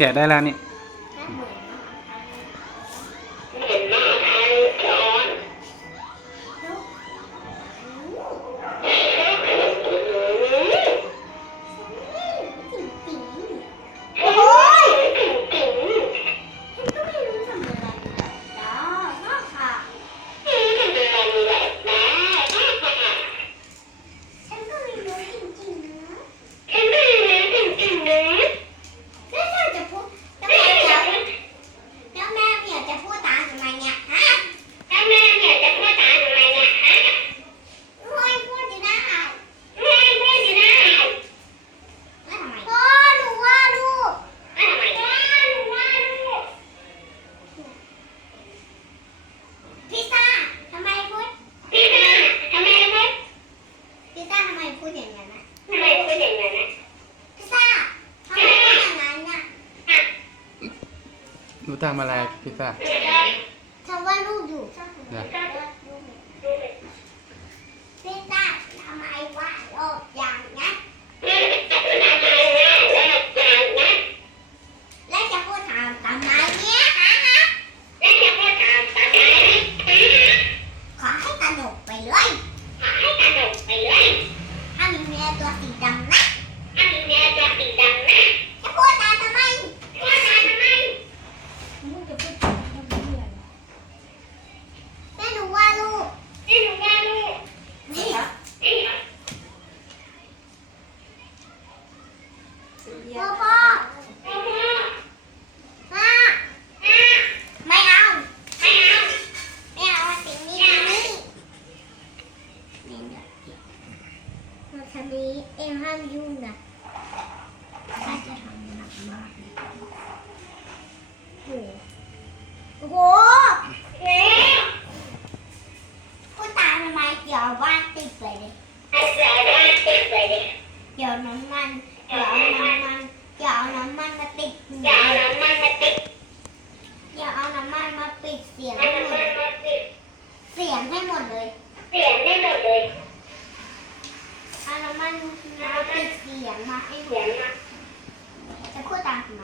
แกะได้แล้วนี่ หนูทำอะไรพิซซ่าเธอว่าลูกอยู่เดี๋ นี้เองมห้ามยุ่งนะน่าจะทำหนักมากโอ้โหโหเอ็ตาทำไมเดี๋วานติดไปเลยเยวาติดไปเลยเดี๋น้ำมันเดี๋ยวน้ำมันเดี๋ยวน้ำมันมาติดเดี๋ยวน้ำมันมาติดเดี๋ยเอาน้ำมันมาปิดเเสียงให้หมดเลย เสียงให้หมดเลย ไม่เหมือนนะจะพูดตามทำไม